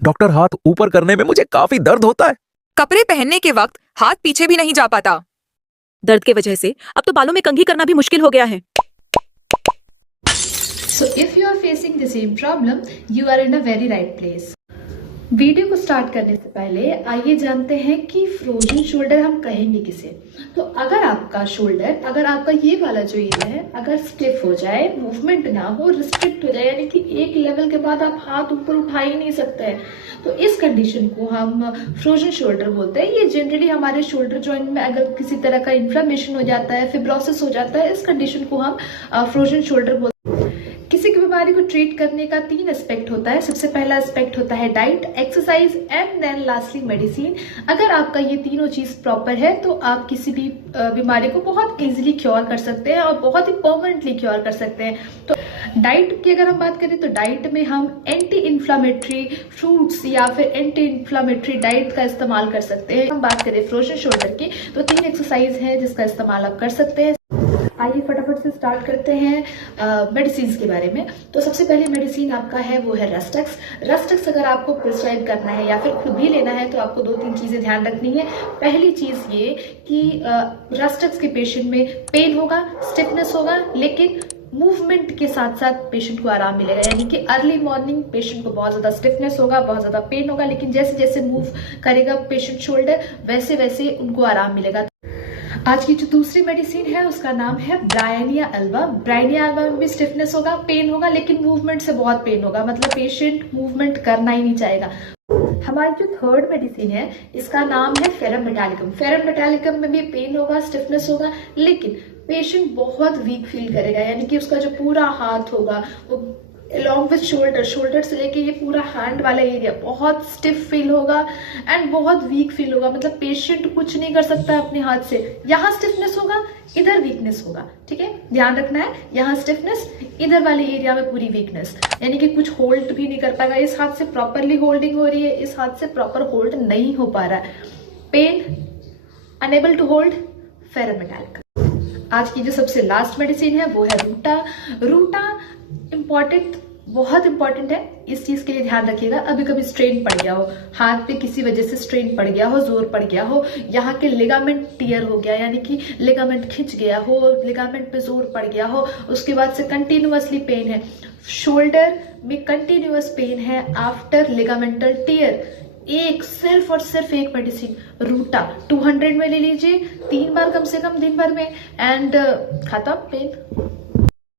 Doctor, हाथ ऊपर करने में मुझे काफी दर्द होता है। कपड़े पहनने के वक्त हाथ पीछे भी नहीं जा पाता। दर्द की वजह से अब तो बालों में कंघी करना भी मुश्किल हो गया है। So if you are facing the same problem, you are in a very right place. Video को स्टार्ट करने से पहले आइए जानते हैं कि फ्रोजन शोल्डर हम कहेंगे किसे। तो अगर आपका शोल्डर, अगर आपका ये वाला जो एरिया है, अगर स्टिफ हो जाए, मूवमेंट ना हो, रिस्ट्रिक्ट हो जाए, यानी कि एक लेवल के बाद आप हाथ ऊपर उठा ही नहीं सकते हैं, तो इस कंडीशन को हम फ्रोजन शोल्डर बोलते हैं। ये जनरली हमारे शोल्डर जॉइंट में अगर किसी तरह का इन्फ्लेमेशन हो जाता है, फिब्रोसिस हो जाता है, इस कंडीशन को हम फ्रोजन शोल्डर बोलते हैं। किसी की बीमारी को ट्रीट करने का 3 एस्पेक्ट होता है। सबसे पहला एस्पेक्ट होता है diet, exercise and then lastly medicine. अगर आपका ये तीनों चीज प्रॉपर है तो आप किसी भी बीमारी को बहुत इजीली क्योर कर सकते हैं और बहुत ही परमानेंटली क्योर कर सकते हैं। तो डाइट की अगर हम बात करें तो डाइट में हम एंटी इन्फ्लामेटरी फ्रूट्स या फिर एंटी इन्फ्लामेटरी डाइट का इस्तेमाल कर सकते हैं। हम बात करें फ्रोजन शोल्डर की तो 3 एक्सरसाइज है जिसका इस्तेमाल आप कर सकते हैं। आइए फटाफट से स्टार्ट करते हैं मेडिसिन के बारे में। तो सबसे पहले मेडिसिन आपका है वो है रेस्टेक्स। रेस्टेक्स अगर आपको प्रिस्क्राइब करना है या फिर खुद भी लेना है तो आपको 2-3 चीजें ध्यान रखनी है। पहली चीज ये कि रेस्टेक्स के पेशेंट में पेन होगा, स्टिफनेस होगा, लेकिन मूवमेंट के साथ साथ पेशेंट को आराम मिलेगा। यानी कि अर्ली मॉर्निंग पेशेंट को बहुत ज्यादा स्टिफनेस होगा, बहुत ज्यादा पेन होगा, लेकिन जैसे जैसे मूव करेगा पेशेंट शोल्डर वैसे वैसे उनको आराम मिलेगा। आज की जो दूसरी मेडिसिन है उसका नाम है ब्रायनिया एल्बा। ब्रायनिया एल्बा में भी स्टिफनेस होगा, पेन होगा, लेकिन मूवमेंट से बहुत पेन होगा, मतलब पेशेंट मूवमेंट करना ही नहीं चाहेगा। हमारी जो थर्ड मेडिसिन है इसका नाम है फेरम मेटालिकम। फेरम मेटालिकम में भी पेन होगा, स्टिफनेस होगा, लेकिन पेशेंट बहुत वीक फील करेगा। यानी कि उसका जो पूरा हाथ होगा वो अलॉन्ग विथ शोल्डर, शोल्डर से लेके ये पूरा हैंड वाला एरिया बहुत स्टिफ फील होगा एंड बहुत वीक फील होगा। मतलब पेशेंट कुछ नहीं कर सकता अपने हाथ से। यहाँ स्टिफनेस होगा, इधर वीकनेस होगा। ठीक है, ध्यान रखना है, यहाँ स्टिफनेस, इधर वाले एरिया में पूरी वीकनेस, यानी कि कुछ होल्ड भी नहीं कर पाएगा। इस हाथ से प्रॉपरली होल्डिंग हो रही है, इस हाथ से प्रॉपर होल्ड नहीं हो पा रहा है। Pen, unable to hold, ferrum metallicum. आज की जो सबसे लास्ट मेडिसिन है वो है रूटा। रूटा इम्पॉर्टेंट, बहुत इंपॉर्टेंट है, इस चीज के लिए ध्यान रखिएगा। अभी कभी स्ट्रेन पड़ गया हो, हाथ पे किसी वजह से स्ट्रेन पड़ गया हो, जोर पड़ गया हो, यहाँ के लिगामेंट टियर हो गया, यानी कि लिगामेंट खिंच गया हो, लिगामेंट पे जोर पड़ गया हो, उसके बाद से कंटिन्यूअसली पेन है, शोल्डर में कंटिन्यूअस पेन है आफ्टर लिगामेंटल टियर, सिर्फ और सिर्फ एक मेडिसिन रूटा 200 में ले लीजिए, 3 बार कम से कम दिन भर में, एंड खत्म पेन।